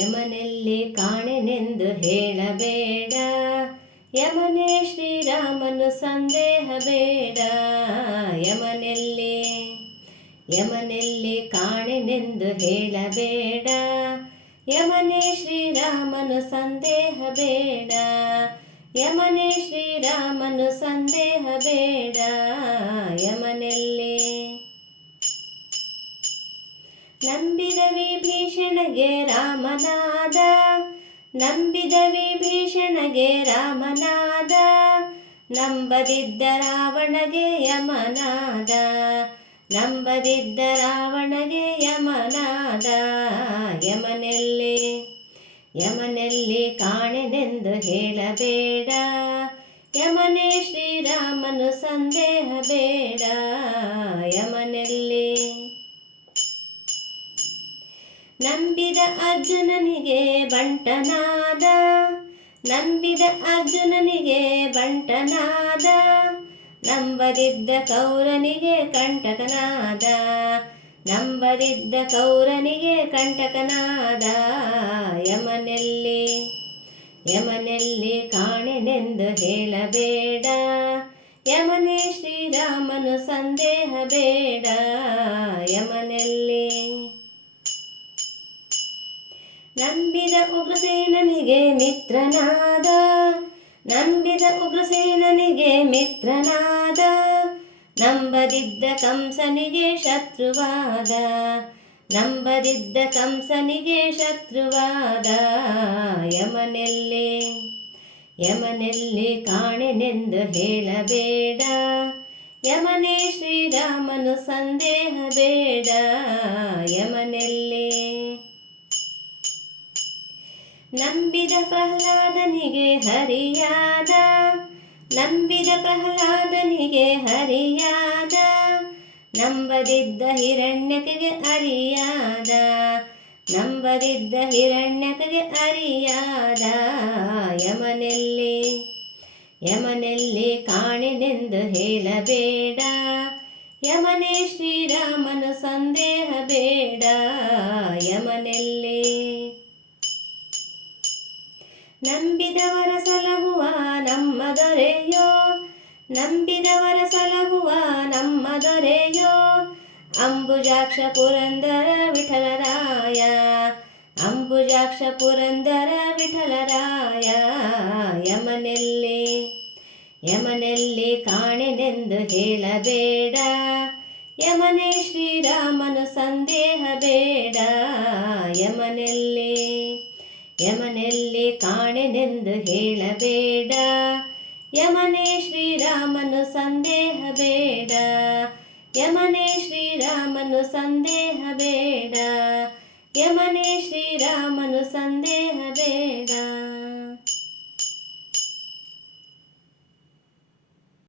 ಯಮನೆಲ್ಲಿ ಕಾಣೆನೆಂದು ಹೇಳಬೇಡ. ಯಮನೇ ಶ್ರೀರಾಮನು ಸಂದೇಹ ಬೇಡ. ಯಮನೆಲ್ಲಿ ಯಮನೆಲ್ಲಿ ಕಾಣೆನೆಂದು ಹೇಳಬೇಡ. ಯಮನೇ ಶ್ರೀರಾಮನು ಸಂದೇಹ ಬೇಡ. ಯಮನೇ ಶ್ರೀರಾಮನು ಸಂದೇಹ ಬೇಡ. ಯಮನೆಲ್ಲಿ ವಿಭೀಷಣಗೆ ರಾಮನಾದ. ನಂಬಿದ ವಿಭೀಷಣಗೆ ರಾಮನಾದ. ನಂಬದಿದ್ದ ರಾವಣಗೆ ಯಮನಾದ. ನಂಬದಿದ್ದ ರಾವಣಗೆ ಯಮನಾದ. ಯಮನೆಲ್ಲಿ ಯಮನೆಲ್ಲಿ ಕಾಣೆನೆಂದು ಹೇಳಬೇಡ. ಯಮನೇ ಶ್ರೀರಾಮನು ಸಂದೇಹ ಬೇಡ. ನಂಬಿದ ಅರ್ಜುನನಿಗೆ ಬಂಟನಾದ. ನಂಬಿದ ಅರ್ಜುನನಿಗೆ ಬಂಟನಾದ. ನಂಬದಿದ್ದ ಕೌರನಿಗೆ ಕಂಟಕನಾದ. ನಂಬದಿದ್ದ ಕೌರನಿಗೆ ಕಂಟಕನಾದ. ಯಮನೆಲ್ಲಿ ಯಮನೆಲ್ಲಿ ಕಾಣೆನೆಂದು ಹೇಳಬೇಡ. ಯಮನೇ ಶ್ರೀರಾಮನು ಸಂದೇಹ ಬೇಡ. ನಂಬಿದ ಉಗ್ರಸೇನನಿಗೆ ಮಿತ್ರನಾದ. ನಂಬಿದ ಉಗ್ರಸೇನನಿಗೆ ಮಿತ್ರನಾದ. ನಂಬದಿದ್ದ ಕಂಸನಿಗೆ ಶತ್ರುವಾದ. ನಂಬದಿದ್ದ ಕಂಸನಿಗೆ ಶತ್ರುವಾದ. ಯಮನೆಲ್ಲಿ ಯಮನೆಲ್ಲಿ ಕಾಣೆನೆಂದು ಹೇಳಬೇಡ. ಯಮನೇ ಶ್ರೀರಾಮನು ಸಂದೇಹ ಬೇಡ. ಯಮನೆಲ್ಲಿ ನಂಬಿದ ಪ್ರಹ್ಲಾದನಿಗೆ ಹರಿಯಾದ, ನಂಬಿದ ಪ್ರಹ್ಲಾದನಿಗೆ ಹರಿಯಾದ, ನಂಬದಿದ್ದ ಹಿರಣ್ಯಕಿಗೆ ಅರಿಯಾದ, ನಂಬದಿದ್ದ ಹಿರಣ್ಯಕಗೆ ಅರಿಯಾದ, ಯಮನೆಲ್ಲಿ ಯಮನೆಲ್ಲಿ ಕಾಣೆನೆಂದು ಹೇಳಬೇಡ, ಯಮನೇ ಶ್ರೀರಾಮನು ಸಂದೇಹ ಬೇಡ, ಯಮನೆಲ್ಲಿ ನಂಬಿದವರ ಸಲಹುವ ನಮ್ಮ ದೊರೆಯೋ, ನಂಬಿದವರ ಸಲಹುವ ನಮ್ಮ ದೊರೆಯೋ ಅಂಬುಜಾಕ್ಷ ಪುರಂದರ ವಿಠಲರಾಯ ಅಂಬುಜಾಕ್ಷ ಪುರಂದರ ವಿಠಲರಾಯ, ಯಮನೆಲ್ಲಿ ಯಮನೆಲ್ಲಿ ಕಾಣೆನೆಂದು ಹೇಳಬೇಡ, ಯಮನೇ ಶ್ರೀರಾಮನು ಸಂದೇಹ ಬೇಡ. ಕಾಣೆನೆಂದು ಹೇಳಬೇಡ. ಯಮನೇ ಶ್ರೀರಾಮನು ಸಂದೇಹ ಬೇಡ. ಯಮನೇ ಶ್ರೀರಾಮನು ಸಂದೇಹ ಬೇಡ. ಯಮನೇ ಶ್ರೀರಾಮನು ಸಂದೇಹ